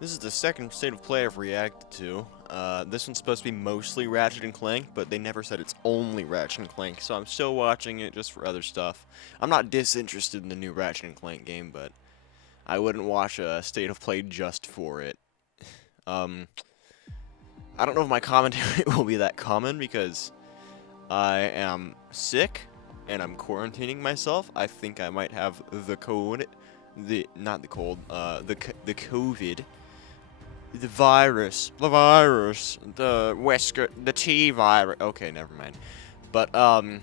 This is the second state of play I've reacted to. This one's supposed to be mostly Ratchet and Clank, but they never said it's only Ratchet and Clank, so I'm still watching it just for other stuff. I'm not disinterested in the new Ratchet and Clank game, but I wouldn't watch a state of play just for it. I don't know if my commentary will be that common because I am sick and I'm quarantining myself. I think I might have the COVID, the COVID, the virus, the T virus. Okay, never mind. But I'm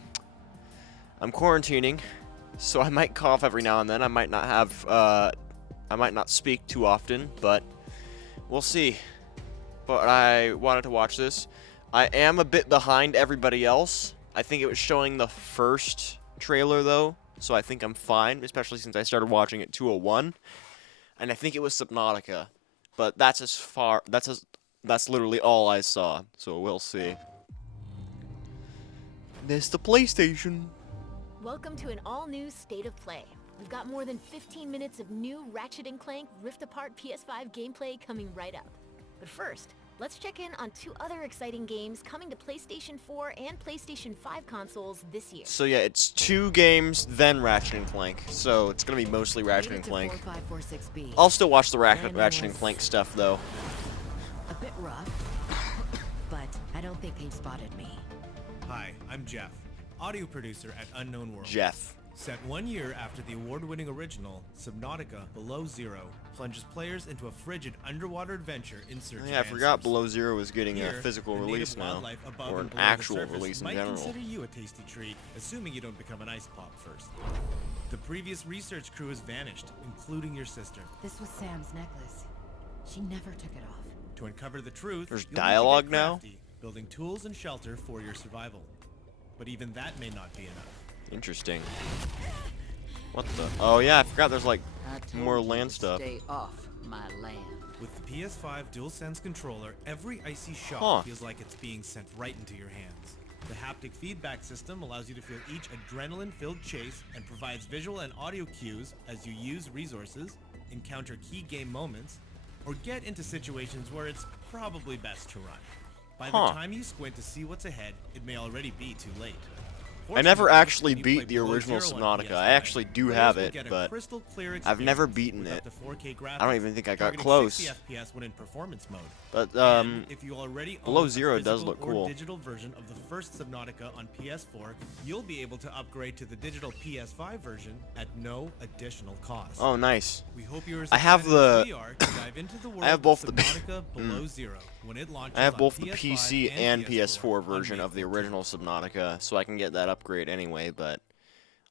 quarantining, so I might cough every now and then. I might not speak too often, but we'll see. But I wanted to watch this. I am a bit behind everybody else. I think it was showing the first trailer though, so I think I'm fine, especially since I started watching at 2:01, and I think it was Subnautica. But that's literally all I saw, so we'll see. There's the PlayStation. Welcome to an all-new State of Play. We've got more than 15 minutes of new Ratchet & Clank Rift Apart PS5 gameplay coming right up. But first, let's check in on two other exciting games coming to PlayStation 4 and PlayStation 5 consoles this year. So yeah, it's 2 games, then Ratchet & Clank. So it's gonna be mostly Ratchet & Clank. I'll still watch the Ratchet & Clank stuff, though. A bit rough, but I don't think they've spotted me. Hi, I'm Jeff, audio producer at Unknown Worlds. Jeff. Set 1 year after the award-winning original, Subnautica Below Zero plunges players into a frigid underwater adventure in search of Yeah, I forgot answers. Below Zero was getting a Here, physical the release native now, wildlife above or and an below the actual surface release in might general. consider you a tasty treat, assuming you don't become an ice pop first. The previous research crew has vanished, including your sister. This was Sam's necklace. She never took it off. To uncover the truth, There's you'll need to dialogue get now? crafty, building tools and shelter for your survival. But even that may not be enough. Interesting. What the? Oh yeah, I forgot there's like more told you land to stuff. Stay off my land. With the PS5 DualSense controller, every icy shot Huh. feels like it's being sent right into your hands. The haptic feedback system allows you to feel each adrenaline-filled chase and provides visual and audio cues as you use resources, encounter key game moments, or get into situations where it's probably best to run. By the Huh. time you squint to see what's ahead, it may already be too late. I never Fortunately, actually when you beat play the Below original Zero on Subnautica. PS5, I actually do players have will it, get a but crystal clear I've never experience beaten with it. up to 4K I don't graphics, even think I got targeting close. 60 FPS when in performance mode. But And if you already Below own a Zero does physical look or cool. digital version of the first Subnautica on PS4, you'll be able to upgrade to the digital PS5 version at no additional cost. Oh, nice. We hope you're as I have excited as the- we are to dive into the world I have both of the- Subnautica Below Zero when it launches I have on both the PS5 PC and PS4 on version May of the 14th. original Subnautica, so I can get that upgrade anyway, but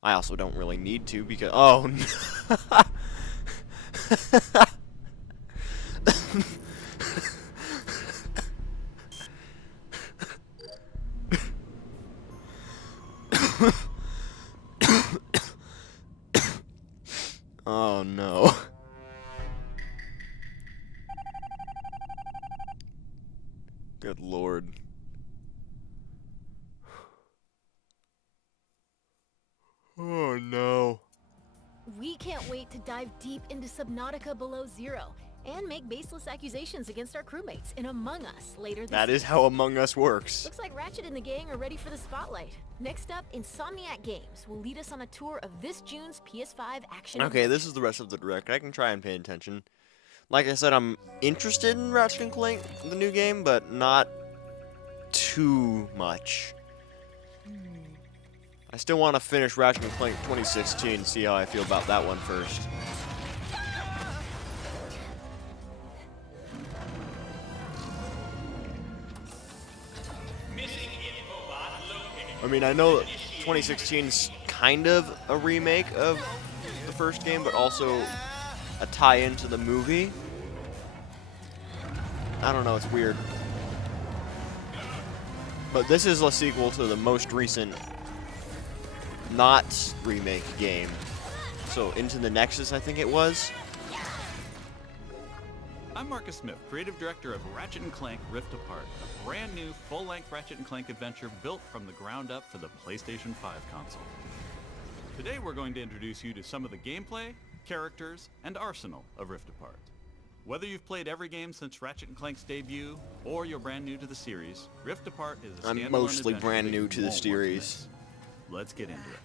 I also don't really need to because... Oh, no. Oh, no. Good lord. Oh no. We can't wait to dive deep into Subnautica Below Zero and make baseless accusations against our crewmates in Among Us later this That year. is how Among Us works. Looks like Ratchet and the gang are ready for the spotlight. Next up, Insomniac Games will lead us on a tour of this June's PS5 action. Okay, this is the rest of the direct. I can try and pay attention. Like I said, I'm interested in Ratchet and Clank, the new game, but not too much. I still want to finish Ratchet and Clank 2016 and see how I feel about that one first. I mean, I know 2016's kind of a remake of the first game, but also a tie-in to the movie. I don't know, it's weird. But this is a sequel to the most recent not remake game. So Into the Nexus, I think it was. I'm Marcus Smith, creative director of Ratchet & Clank Rift Apart, a brand new full-length Ratchet & Clank adventure built from the ground up for the PlayStation 5 console. Today we're going to introduce you to some of the gameplay, characters, and arsenal of Rift Apart. Whether you've played every game since Ratchet & Clank's debut, or you're brand new to the series, Rift Apart is a standalone I'm mostly adventure brand that new you to the won't want to series. miss. Let's get into it.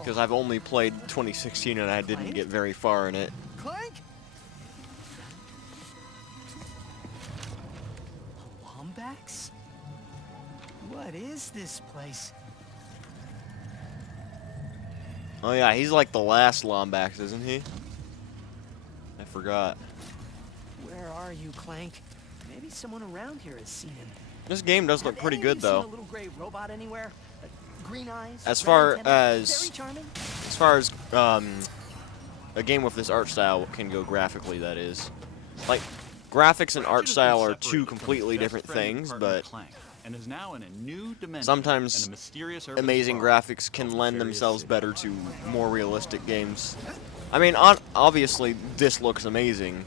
Because I've only played 2016 and I didn't get very far in it. Clank? Lombax? What is this place? Oh yeah, he's like the last Lombax, isn't he? I forgot. Where are you, Clank? Maybe someone around here has seen him. This game does look Have pretty any of good you seen though. a little gray robot anywhere? Green eyes? As red far antennas, as very charming? a game with this art style can go graphically, that is. Like, graphics and art Ratchet has style been are separated two from completely his best different friend and things, partner but Clank, and is now in a new dimension sometimes in a mysterious urban amazing sprawl graphics can called lend Nefarious themselves City. better to more realistic games. I mean, obviously this looks amazing,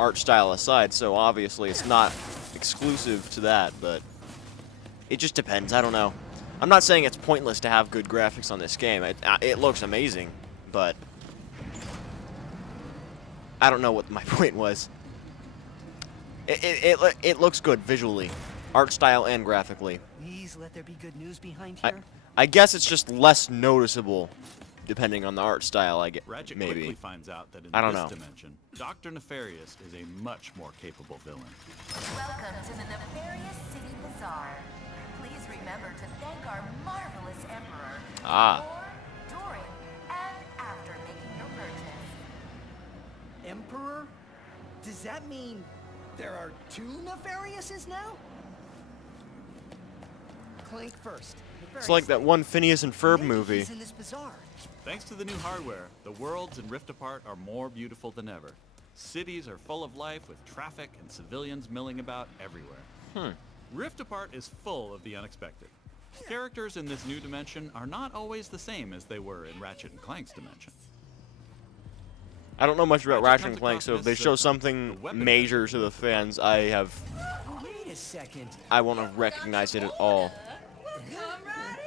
art style aside, so obviously it's not exclusive to that, but it just depends. I don't know. I'm not saying it's pointless to have good graphics on this game. It looks amazing, but I don't know what my point was. It looks good visually, art style and graphically. Please let there be good news behind here. I guess it's just less noticeable, depending on the art style. I get Ratchet maybe. quickly finds out that in I don't this know. dimension, Dr. Nefarious is a much more capable villain. Welcome to the Nefarious City Bazaar. Please remember to thank our marvelous Emperor Ah. before, during, and after making your purchase. Emperor? Does that mean there are two Nefariouses now? Clank first. It's like that one Phineas and Ferb Maybe movie. he's in this bazaar. Thanks to the new hardware, the worlds in Rift Apart are more beautiful than ever. Cities are full of life with traffic and civilians milling about everywhere. Rift Apart is full of the unexpected. Characters in this new dimension are not always the same as they were in Ratchet and Clank's dimension. I don't know much about Ratchet Ratchet comes and Clank, across so if as they show the something weapon major master. to the fans, Wait a second. I won't have recognized it at all. Come right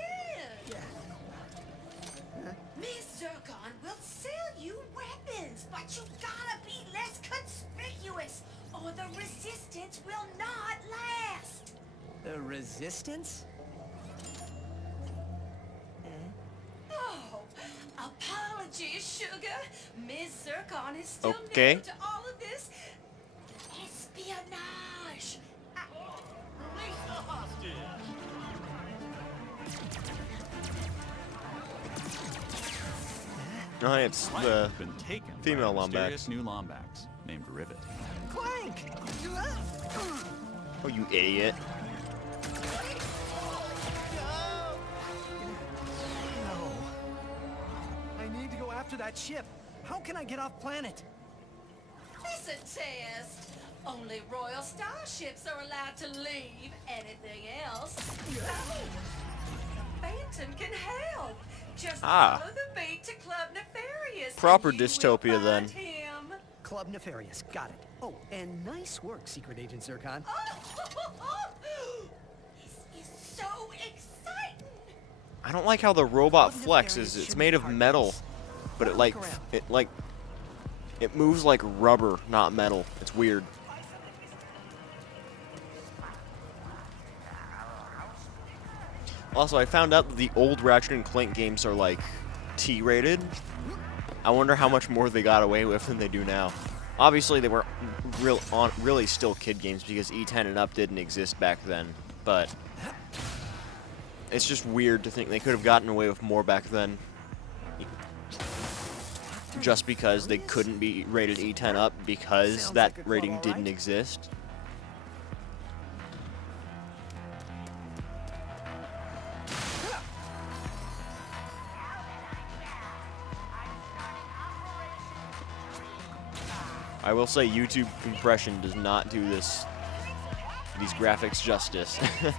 in. Miss Zircon will sell you weapons, but you gotta be less conspicuous, or the resistance will not last. The Resistance? Oh, apologies, sugar. Miss Zircon is still Okay. new to all of this espionage. Release the hostage. Oh, it's Clank the has been taken female by a Lombax. mysterious new Lombax named Rivet. Clank! oh, you idiot. No. I need to go after that ship. How can I get off planet? Listen, Tess. Only royal starships are allowed to leave. Anything else? No. The Phantom can help. Just follow the beat to Club Nefarious. Proper and you will dystopia, then. find him. Club Nefarious. Got it. Oh, and nice work, Secret Agent Zircon. This is so exciting. I don't like how the robot Club flexes. Nefarious It's should made be of part of metal, this. but it Look around. it moves like rubber, not metal. It's weird. Also, I found out that the old Ratchet and Clank games are like T-rated. I wonder how much more they got away with than they do now. Obviously, they were really still kid games because E10 and up didn't exist back then. But it's just weird to think they could have gotten away with more back then. Just because they couldn't be rated E10 up because Sounds that like a club, rating all didn't right. exist. I will say YouTube compression does not do these graphics justice. Come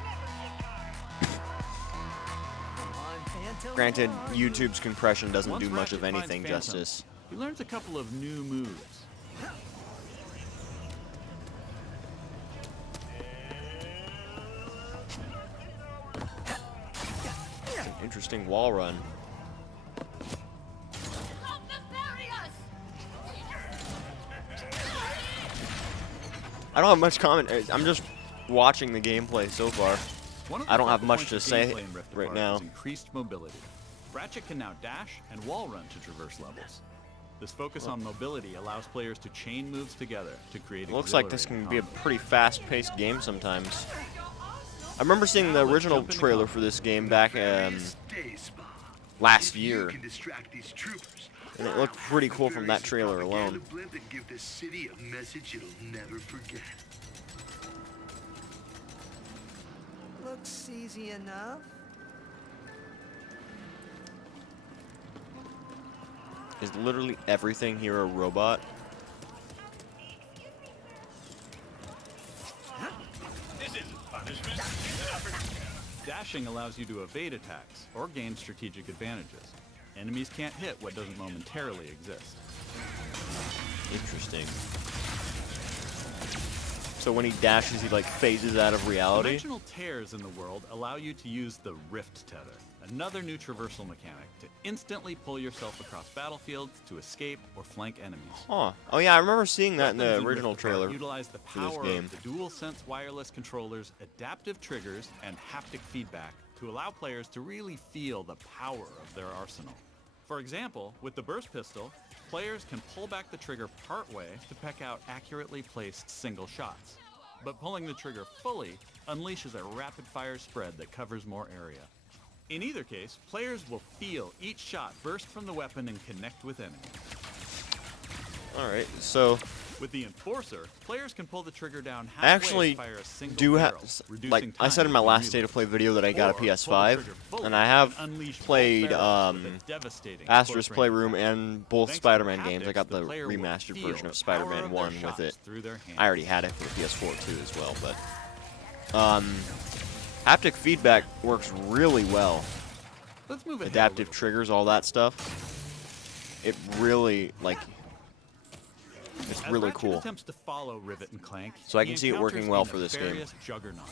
on, Phantom, Granted, where are you? YouTube's compression doesn't Once do much of Ratchet finds anything Phantom, justice. He learns a couple of new moves. Interesting wall run. Club Nefarious! I don't have much comment. I'm just watching the gameplay so far. One of I the don't have focal much points to of say gameplay in Rift right Apart now. is increased mobility. Ratchet can now dash and wall run to traverse levels. This focus on mobility allows players to chain moves together to create Looks like this exhilarating can be a combos. pretty fast-paced game sometimes. I remember seeing the original trailer for this game back last year, and it looked pretty cool from that trailer alone. Looks easy enough. Is literally everything here a robot? Dashing allows you to evade attacks or gain strategic advantages. Enemies can't hit what doesn't momentarily exist. Interesting. So when he dashes, he like phases out of reality? Dimensional tears in the world allow you to use the Rift Tether, another new traversal mechanic, to instantly pull yourself across battlefields to escape or flank enemies. Huh. Oh yeah, I remember seeing that in Weapons the original Rift Apart trailer utilize the for this power game. of the DualSense wireless controllers, adaptive triggers, and haptic feedback to allow players to really feel the power of their arsenal. For example, with the burst pistol, players can pull back the trigger partway to peck out accurately placed single shots. But pulling the trigger fully unleashes a rapid-fire spread that covers more area. In either case, players will feel each shot burst from the weapon and connect with enemies. Alright, so With the Enforcer, players can pull the trigger down I halfway actually to fire a single do have, barrel, reducing like I said time in my between last State of reloads. Play video that I got a Or pull the PS5, trigger fully and I have unleash both played barrels with a devastating Astro's close-range Playroom attack. and both Thanks to Spider-Man the games. I haptics, got the player will remastered feel version of the Spider-Man power of 1 their with it. shots through their I already hands. had it for the PS4 too as well, but haptic feedback works really well. Let's move ahead a Adaptive little. triggers, all that stuff. It really, like, it's As really Ratchet cool. attempts to follow Rivet and Clank, So I he can see it working encounters well a for this game. nefarious Juggernaut.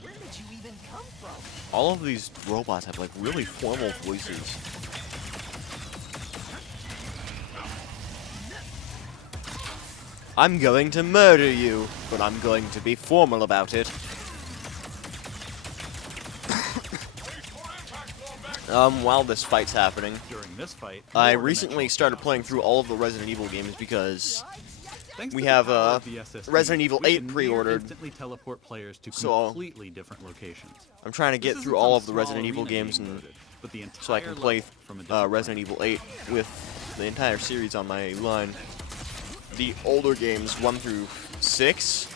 Where did you even come from? All of these robots have like really formal voices. I'm going to murder you, but I'm going to be formal about it. While this fight's happening, During this fight, I more recently dimensional started chaos playing through ensues. all of the Resident Evil games because Thanks we to the have, power of the SSD, Resident Evil we 8 can near pre-ordered. instantly teleport players to So, completely different locations. I'm trying to This get isn't through all some of the small Resident Evil arena games being and loaded, but the so I can entire play level from a different Resident planet. Evil 8 with the entire series on my line. The older games, 1 through 6,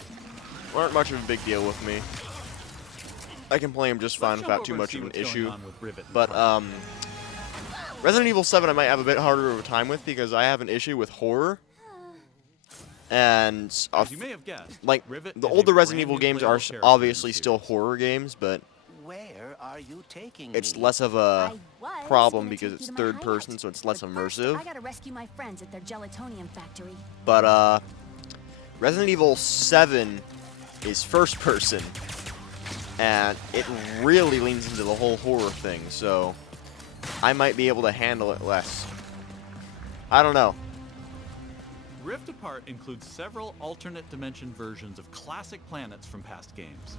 aren't much of a big deal with me. I can play them just fine Let's jump without over too and much see of an what's going issue. on with Rivet and But, Clank. Resident Evil 7 I might have a bit harder of a time with because I have an issue with horror. And, As you may have guessed, like, Rivet the is a older Resident brand Evil new games playable are character obviously in the still series. horror games, but Where are you taking it's me? less of a I was problem gonna because take it's you to my third hideout, person, so it's less but first, immersive. I gotta rescue my friends at their gelatonium factory. But, Resident Evil 7 is first person, and it really leans into the whole horror thing, so I might be able to handle it less. I don't know. Rift Apart includes several alternate dimension versions of classic planets from past games.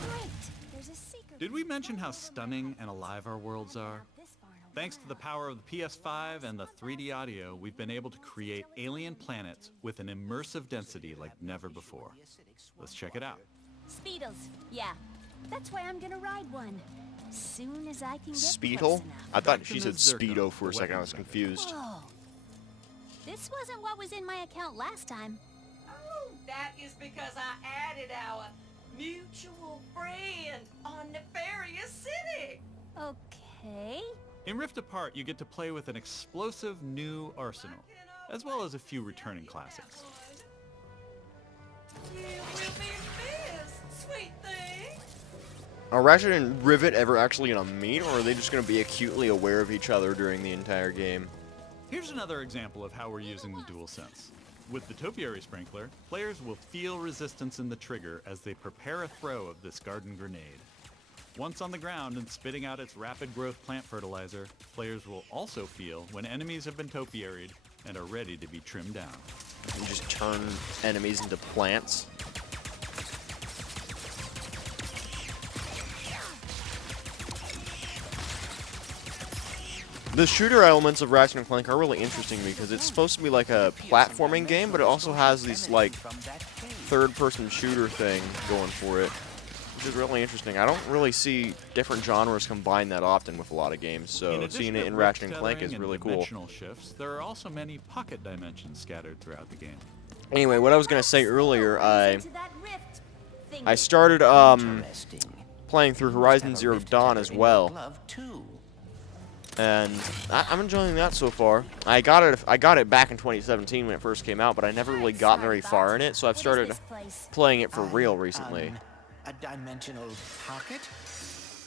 Great, there's a secret. Did we mention how stunning and alive our worlds are? Thanks to the power of the PS5 and the 3D audio, we've been able to create alien planets with an immersive density like never before. Let's check it out. Speedles, yeah. That's why I'm gonna ride one. Soon as I can get Speedle? close enough. I thought she said Zircon, Speedo for a the second. I was weapons confused. Whoa. This wasn't what was in my account last time. Oh, that is because I added our mutual friend on Nefarious City. Okay. In Rift Apart, you get to play with an explosive new arsenal, as well as a few returning classics. You will be missed, sweet thing. Are Ratchet and Rivet ever actually gonna meet, or are they just gonna be acutely aware of each other during the entire game? Here's another example of how we're using the DualSense. With the Topiary Sprinkler, players will feel resistance in the trigger as they prepare a throw of this garden grenade. Once on the ground and spitting out its rapid growth plant fertilizer, players will also feel when enemies have been topiaried and are ready to be trimmed down. You just turn enemies into plants. The shooter elements of Ratchet & Clank are really interesting because it's supposed to be like a platforming game, but it also has these like third-person shooter thing going for it, which is really interesting. I don't really see different genres combined that often with a lot of games, so seeing it in Ratchet & Clank is really cool. Dimensional shifts, there are also many pocket dimensions scattered throughout the game. Anyway, what I was gonna say earlier, I started playing through Horizon Zero Dawn as well. And I'm enjoying that so far. I got it back in 2017 when it first came out, but I never really got very far in it, so I've started playing it for real recently. A dimensional pocket?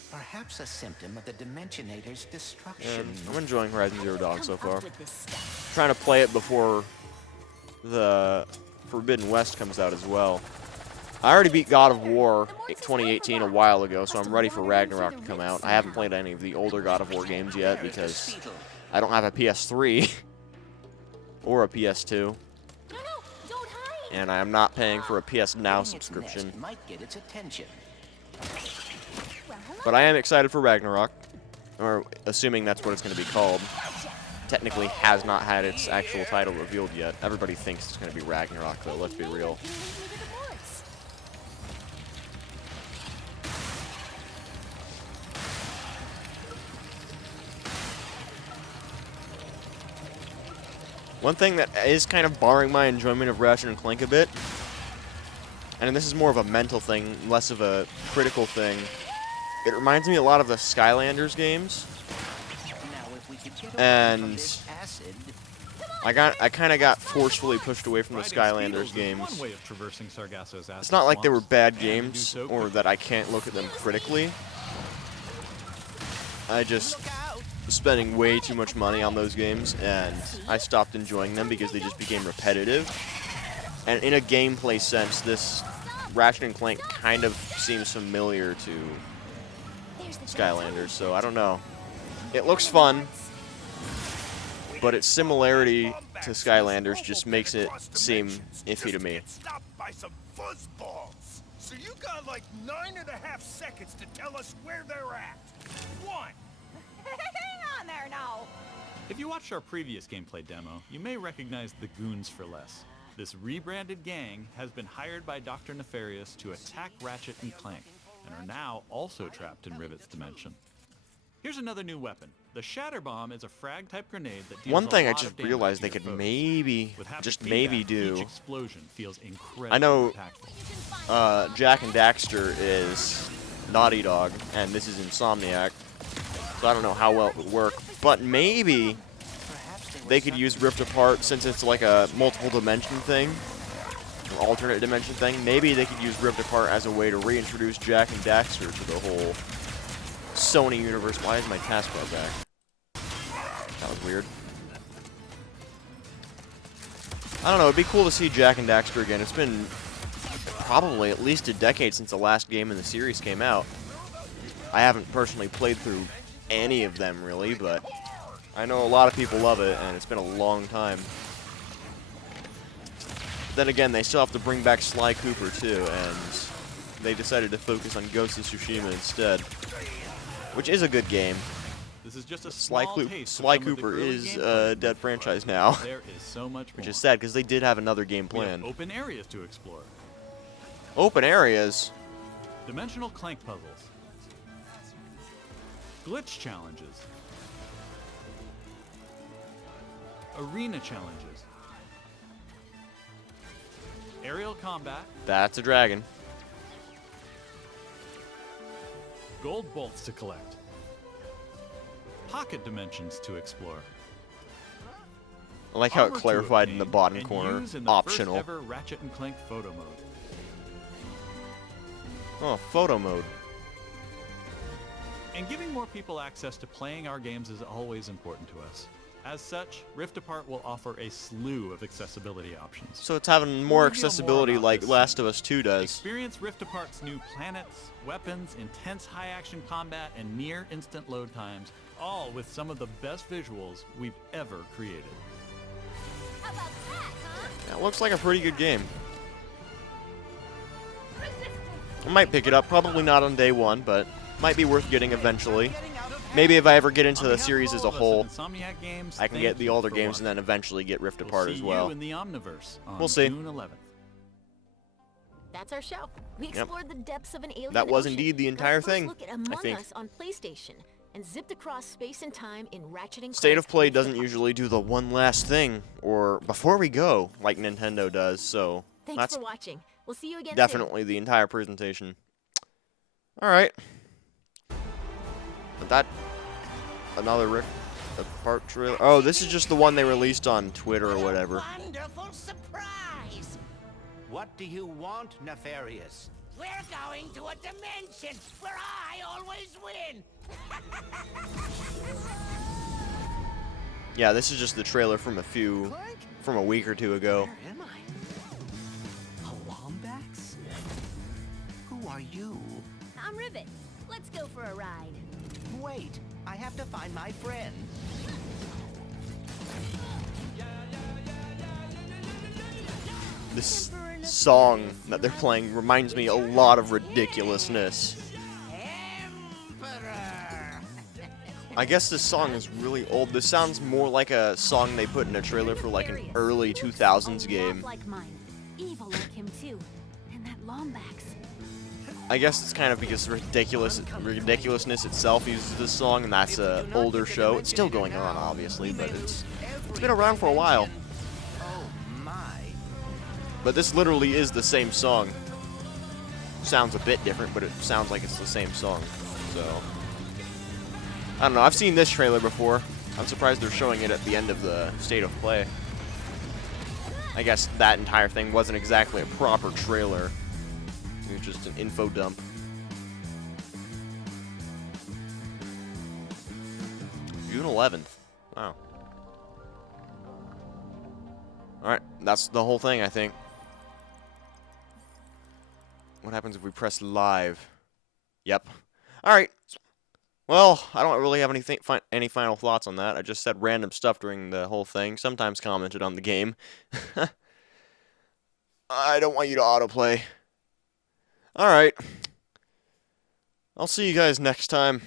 Perhaps a symptom of the Dimensionator's destruction. And I'm enjoying Horizon Zero Dawn so far. Trying to play it before the Forbidden West comes out as well. I already beat God of War 2018 a while ago, so I'm ready for Ragnarok to come out. I haven't played any of the older God of War games yet because I don't have a PS3 or a PS2. And I am not paying for a PS Now subscription. But I am excited for Ragnarok, or assuming that's what it's going to be called. Technically has not had its actual title revealed yet. Everybody thinks it's going to be Ragnarok, though, let's be real. One thing that is kind of barring my enjoyment of Ratchet & Clank a bit, and this is more of a mental thing, less of a critical thing, it reminds me a lot of the Skylanders games, and I kind of got forcefully pushed away from the Skylanders games. It's not like they were bad games, or that I can't look at them critically. I just spending way too much money on those games, and I stopped enjoying them because they just became repetitive. And in a gameplay sense, this Ratchet & Clank kind of seems familiar to Skylanders, so I don't know. It looks fun, but its similarity to Skylanders just makes it seem iffy to me. So you got like 9.5 seconds to tell us where they're at. 1. Hang on there now. If you watched our previous gameplay demo, you may recognize the Goons for Less. This rebranded gang has been hired by Dr. Nefarious to attack Ratchet and Clank, and are now also trapped in Rivet's dimension. Here's another new weapon. The Shatter Bomb is a frag-type grenade that deals One thing a I lot just of damage realized to they your could foes. maybe, With haptic just feedback, maybe each do. explosion feels incredibly I know impactful. Jak and Daxter is Naughty Dog, and this is Insomniac, so I don't know how well it would work, but maybe they could use Rift Apart since it's like a multiple dimension thing, an alternate dimension thing. Maybe they could use Rift Apart as a way to reintroduce Jak and Daxter to the whole Sony universe. Why is my taskbar back? That was weird. I don't know, it'd be cool to see Jak and Daxter again. It's been probably at least a decade since the last game in the series came out. I haven't personally played through any of them really, but I know a lot of people love it, and it's been a long time. Then again, they still have to bring back Sly Cooper too, and they decided to focus on Ghost of Tsushima instead, which is a good game. This is just a Sly small taste of Sly some of the Cooper early is gameplay a dead franchise now, There is so much which more. is sad because they did have another game We have planned. open areas to explore. Open areas? Dimensional Clank puzzles. Glitch challenges. Arena challenges. Aerial combat. That's a dragon. Gold bolts to collect. Pocket dimensions to explore. I like how it Armor to clarified in the obtain bottom and corner. use in the Optional. First ever Ratchet and Clank photo mode. Oh, photo mode. And giving more people access to playing our games is always important to us. As such, Rift Apart will offer a slew of accessibility options. So it's having more We'll reveal more accessibility about like this Last soon. of Us 2 does. Experience Rift Apart's new planets, weapons, intense high-action combat, and near-instant load times, all with some of the best visuals we've ever created. How about that, huh? Yeah, it looks like a pretty good game. I might pick it up, probably not on day one, but might be worth getting eventually. Maybe if I ever get into On the behalf series of as all a of us whole, at Insomniac Games, I can thank get the you older for games and then watching. eventually get Rift We'll Apart see as you well. in the Omniverse on We'll see. June 11th. That's our show. We explored the depths of an alien That was ocean, indeed the got a entire first thing, look at I Among think. Us on PlayStation, and zipped across space and time in Ratchet and State Clank of Play Rift doesn't Apart. usually do the one last thing, or before we go, like Nintendo does, so Thanks that's for watching. We'll see you again soon. definitely the entire presentation. Alright. But that... Another Rift Apart trailer. Oh, this is just the one they released on Twitter or whatever. Wonderful surprise! What do you want, Nefarious? We're going to a dimension where I always win! Yeah, this is just the trailer from from a week or two ago. Where am I? A Lombax? Who are you? I'm Rivet. Let's go for a ride. Wait, I have to find my friend. This song that they're playing reminds me a lot of Ridiculousness. Emperor! I guess this song is really old. This sounds more like a song they put in a trailer for like an early 2000s game. Like mine. Evil like him too. And that Lombax. I guess it's kind of because Ridiculousness itself uses this song, and that's an older show. It's still going on, obviously, but it's been around for a while. Oh my. But this literally is the same song. Sounds a bit different, but it sounds like it's the same song. So, I don't know. I've seen this trailer before. I'm surprised they're showing it at the end of the State of Play. I guess that entire thing wasn't exactly a proper trailer. It was just an info dump. June 11th. Wow. Alright, that's the whole thing, I think. What happens if we press live? Yep. Alright. Well, I don't really have any final thoughts on that. I just said random stuff during the whole thing. Sometimes commented on the game. I don't want you to autoplay. Alright. I'll see you guys next time.